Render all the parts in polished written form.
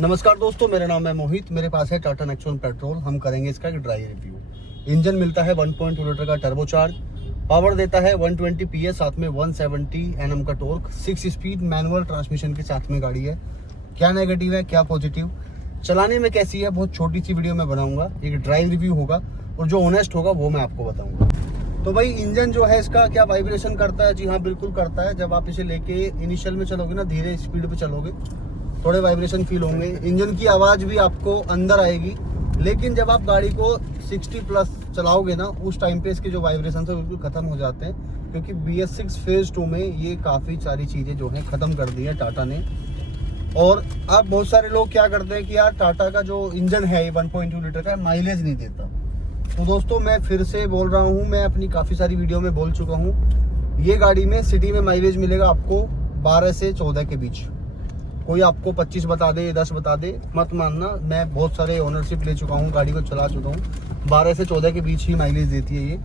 नमस्कार दोस्तों, मेरा नाम है मोहित। मेरे पास है टाटा नेक्सॉन पेट्रोल। हम करेंगे इसका एक ड्राई रिव्यू। इंजन मिलता है 1.2 लीटर का टर्बोचार्ज, पावर देता है 120 PS, साथ में 170 Nm का टॉर्क, 6 स्पीड मैनुअल ट्रांसमिशन के साथ में गाड़ी है। क्या नेगेटिव है, क्या पॉजिटिव, चलाने में कैसी है, बहुत छोटी सी वीडियो में बनाऊंगा। एक ड्राइव रिव्यू होगा और जो ऑनेस्ट होगा वो मैं आपको बताऊंगा। तो भाई इंजन जो है इसका क्या वाइब्रेशन करता है? जी हाँ, बिल्कुल करता है। जब आप इसे लेके इनिशियल में चलोगे ना, धीरे स्पीड पे चलोगे, थोड़े वाइब्रेशन फील होंगे। इंजन की आवाज़ भी आपको अंदर आएगी, लेकिन जब आप गाड़ी को 60+ चलाओगे ना, उस टाइम पे इसके जो वाइब्रेशन है बिल्कुल ख़त्म हो जाते हैं, क्योंकि BS6 फेज़ 2 में ये काफ़ी सारी चीज़ें जो हैं ख़त्म कर दी है टाटा ने। और अब बहुत सारे लोग क्या करते हैं कि यार टाटा का जो इंजन है 1.2 लीटर का माइलेज नहीं देता। तो दोस्तों मैं फिर से बोल रहा हूँ, मैं अपनी काफ़ी सारी वीडियो में बोल चुका हूँ, ये गाड़ी में सिटी में माइलेज मिलेगा आपको 12 से 14 के बीच। कोई आपको 25 बता दे, 10 बता दे, मत मानना। मैं बहुत सारे ओनरशिप ले चुका हूँ, गाड़ी को चला चुका हूँ। 12 से 14 के बीच ही माइलेज देती है ये।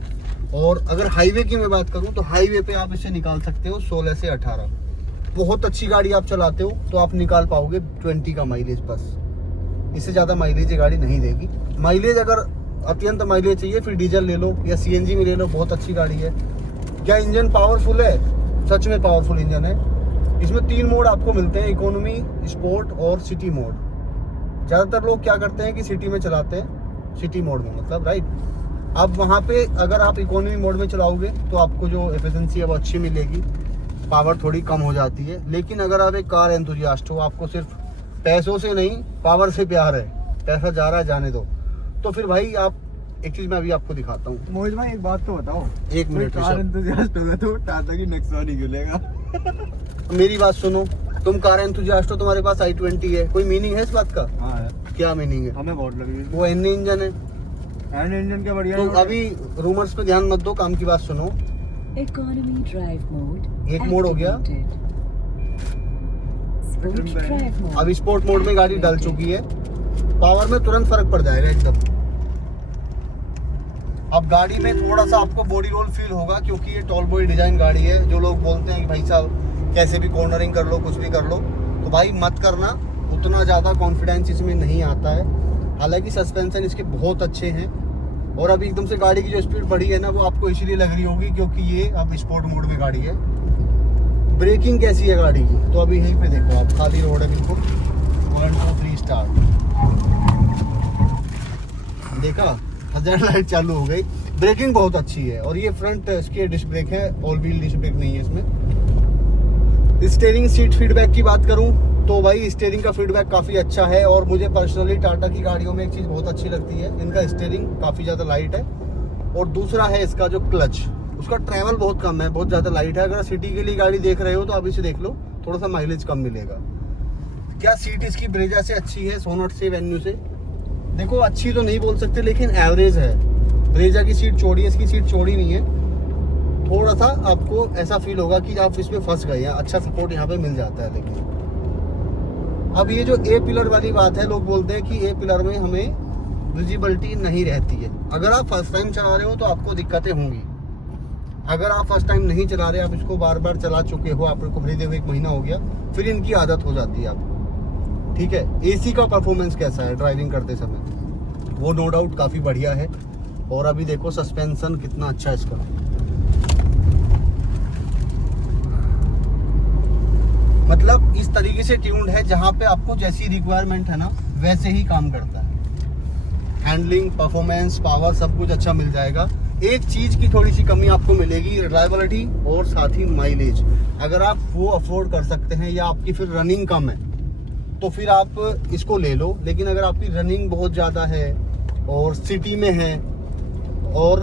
और अगर हाईवे की मैं बात करूँ तो हाईवे पे आप इसे निकाल सकते हो 16 से 18। बहुत अच्छी गाड़ी आप चलाते हो तो आप निकाल पाओगे 20 का माइलेज बस। इससे ज़्यादा माइलेज ये गाड़ी नहीं देगी। माइलेज अगर अत्यंत माइलेज चाहिए फिर डीजल ले लो या CNG में ले लो, बहुत अच्छी गाड़ी है। क्या इंजन पावरफुल है? सच में पावरफुल इंजन है। इसमें 3 मोड आपको मिलते हैं, इकोनॉमी, स्पोर्ट और सिटी मोड। ज़्यादातर लोग क्या करते हैं कि सिटी में चलाते हैं, सिटी मोड में मतलब, राइट। अब वहाँ पे अगर आप इकोनॉमी मोड में चलाओगे तो आपको जो एफिशिएंसी है वो अच्छी मिलेगी, पावर थोड़ी कम हो जाती है। लेकिन अगर आप एक कार एंथुसियास्ट हो, आपको सिर्फ पैसों से नहीं पावर से प्यार है, पैसा जा रहा है जाने दो, तो फिर भाई आप एक चीज़ मैं अभी आपको दिखाता हूँ। मोहित भाई एक बात तो बताओ, एक मिनट कार एंथुसियास्ट होगा तो टाटा की नेक्सॉन ही क्यों लेगा? मेरी बात सुनो, तुम कार एंथुसियास्ट हो, तुम्हारे पास i20 है, कोई मीनिंग है इस बात का? हाँ है, क्या मीनिंग है? हमें बहुत लगी। वो एन इंजन है। एंड इंजन के बढ़िया। तो अभी रूमर्स पे ध्यान मत दो, काम की बात सुनो। इकोनॉमी ड्राइव मोड एक मोड हो गया। Sport drive mode. अब स्पोर्ट मोड में गाड़ी डल चुकी है, पावर में तुरंत फर्क पड़ जाएगा एकदम। अब गाड़ी में थोड़ा सा आपको बॉडी रोल फील होगा, क्योंकि ये टॉल बॉय डिजाइन गाड़ी है। जो लोग बोलते हैं कि भाई साहब कैसे भी कॉर्नरिंग कर लो, कुछ भी कर लो, तो भाई मत करना। उतना ज़्यादा कॉन्फिडेंस इसमें नहीं आता है। हालांकि सस्पेंशन इसके बहुत अच्छे हैं। और अभी एकदम से गाड़ी की जो स्पीड बढ़ी है ना, वो आपको इसीलिए लग रही होगी क्योंकि ये अब स्पोर्ट मोड में गाड़ी है। ब्रेकिंग कैसी है गाड़ी की, तो अभी यहीं पे देखो आप, खाली रोड है बिल्कुल। 1 2 3 स्टार्ट, देखा, हजार लाइट चालू हो गई। ब्रेकिंग बहुत अच्छी है। और ये फ्रंट इसके डिस्क ब्रेक है, ऑल व्हील डिस्क ब्रेक नहीं है इसमें। स्टीयरिंग सीट फीडबैक की बात करूं तो भाई स्टीयरिंग का फीडबैक काफ़ी अच्छा है। और मुझे पर्सनली टाटा की गाड़ियों में एक चीज़ बहुत अच्छी लगती है, इनका स्टीयरिंग काफ़ी ज़्यादा लाइट है। और दूसरा है इसका जो क्लच, उसका ट्रैवल बहुत कम है, बहुत ज़्यादा लाइट है। अगर सिटी के लिए गाड़ी देख रहे हो तो आप इसे देख लो, थोड़ा सा माइलेज कम मिलेगा। क्या सीट इसकी ब्रेजा से अच्छी है, सोनाट से, वेन्यू से? देखो अच्छी तो नहीं बोल सकते, लेकिन एवरेज है। ब्रेजा की सीट चौड़ी है, इसकी सीट चौड़ी नहीं है। थोड़ा सा आपको ऐसा फील होगा कि आप इसमें फंस गए हैं। अच्छा सपोर्ट यहाँ पे मिल जाता है। लेकिन अब ये जो A पिलर वाली बात है, लोग बोलते हैं कि A पिलर में हमें विजिबिलिटी नहीं रहती है। अगर आप फर्स्ट टाइम चला रहे हो तो आपको दिक्कतें होंगी। अगर आप फर्स्ट टाइम नहीं चला रहे, आप इसको बार बार चला चुके हो, आपको खरीदे हुए 1 महीना हो गया, फिर इनकी आदत हो जाती है आपको। ठीक है। AC का परफॉर्मेंस कैसा है ड्राइविंग करते समय? वो नो डाउट काफ़ी बढ़िया है। और अभी देखो सस्पेंशन कितना अच्छा है इसका। मतलब इस तरीके से ट्यून्ड है, जहाँ पे आपको जैसी रिक्वायरमेंट है ना वैसे ही काम करता है। हैंडलिंग, परफॉर्मेंस, पावर सब कुछ अच्छा मिल जाएगा। एक चीज़ की थोड़ी सी कमी आपको मिलेगी, रिलायबिलिटी और साथ ही माइलेज। अगर आप वो अफोर्ड कर सकते हैं या आपकी फिर रनिंग कम है तो फिर आप इसको ले लो। लेकिन अगर आपकी रनिंग बहुत ज़्यादा है और सिटी में है और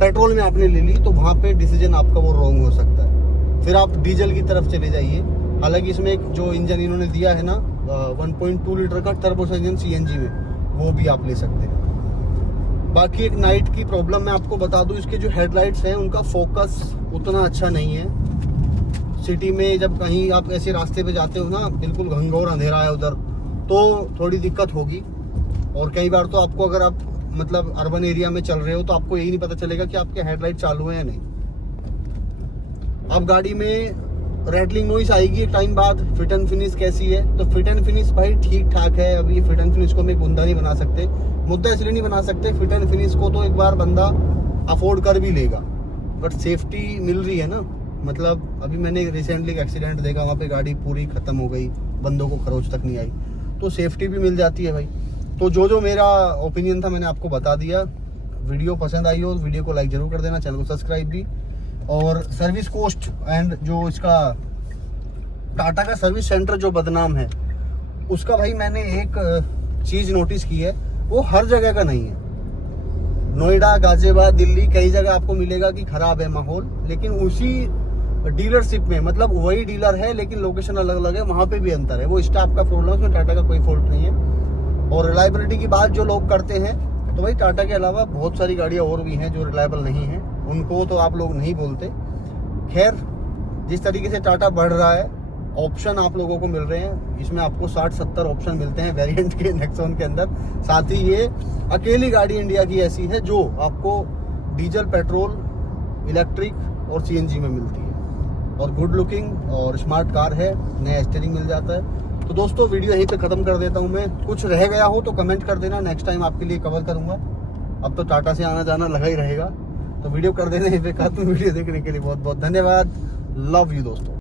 पेट्रोल में आपने ले ली, तो वहाँ पे डिसीजन आपका वो रॉन्ग हो सकता है। फिर आप डीजल की तरफ चले जाइए। हालांकि इसमें एक जो इंजन इन्होंने दिया है ना 1.2 लीटर का टर्बो इंजन CNG में, वो भी आप ले सकते हैं। बाकी एक नाइट की प्रॉब्लम मैं आपको बता दूं, इसके जो हेडलाइट्स हैं उनका फोकस उतना अच्छा नहीं है। सिटी में जब कहीं आप ऐसे रास्ते पे जाते हो ना, बिल्कुल घंघोर अंधेरा है उधर, तो थोड़ी दिक्कत होगी। और कई बार तो आपको, अगर आप मतलब अर्बन एरिया में चल रहे हो, तो आपको यही नहीं पता चलेगा कि आपके हेडलाइट चालू है या नहीं। अब गाड़ी में रेटलिंग नॉइस आएगी एक टाइम बाद। फिट एंड फिनिश कैसी है, तो फिट एंड फिनिश भाई ठीक ठाक है। अभी फिट एंड फिनिश को हम एक मुद्दा नहीं बना सकते, मुद्दा इसलिए नहीं बना सकते, फिट एंड फिनिश को तो एक बार बंदा अफोर्ड कर भी लेगा, बट सेफ्टी मिल रही है ना। मतलब अभी मैंने रिसेंटली एक एक्सीडेंट देखा, वहाँ पे गाड़ी पूरी खत्म हो गई, बंदों को खरोच तक नहीं आई, तो सेफ्टी भी मिल जाती है भाई। तो जो मेरा ओपिनियन था मैंने आपको बता दिया। वीडियो पसंद आई हो तो वीडियो को लाइक जरूर कर देना, चैनल को सब्सक्राइब भी। और सर्विस कॉस्ट एंड जो इसका टाटा का सर्विस सेंटर जो बदनाम है, उसका भाई मैंने एक चीज़ नोटिस की है, वो हर जगह का नहीं है। नोएडा, गाजियाबाद, दिल्ली, कई जगह आपको मिलेगा कि खराब है माहौल, लेकिन उसी डीलरशिप में, मतलब वही डीलर है लेकिन लोकेशन अलग अलग है, वहाँ पे भी अंतर है। वो स्टाफ का प्रॉब्लम है, उसमें टाटा का कोई फॉल्ट नहीं है। और रिलायबिलिटी की बात जो लोग करते हैं, तो भाई टाटा के अलावा बहुत सारी गाड़ियाँ और भी हैं जो रिलायबल नहीं हैं, उनको तो आप लोग नहीं बोलते। खैर, जिस तरीके से टाटा बढ़ रहा है, ऑप्शन आप लोगों को मिल रहे हैं, इसमें आपको 60-70 ऑप्शन मिलते हैं वेरिएंट के नेक्सॉन के अंदर। साथ ही ये अकेली गाड़ी इंडिया की ऐसी है जो आपको डीजल, पेट्रोल, इलेक्ट्रिक और सीएनजी में मिलती है, और गुड लुकिंग और स्मार्ट कार है, नया स्टीयरिंग मिल जाता है। तो दोस्तों वीडियो यहीं पे ख़त्म कर देता हूँ मैं। कुछ रह गया हो तो कमेंट कर देना, नेक्स्ट टाइम आपके लिए कवर करूँगा। अब तो टाटा से आना जाना लगा ही रहेगा, तो वीडियो कर देना यहीं पे खत्म। वीडियो देखने के लिए बहुत बहुत धन्यवाद। लव यू दोस्तों।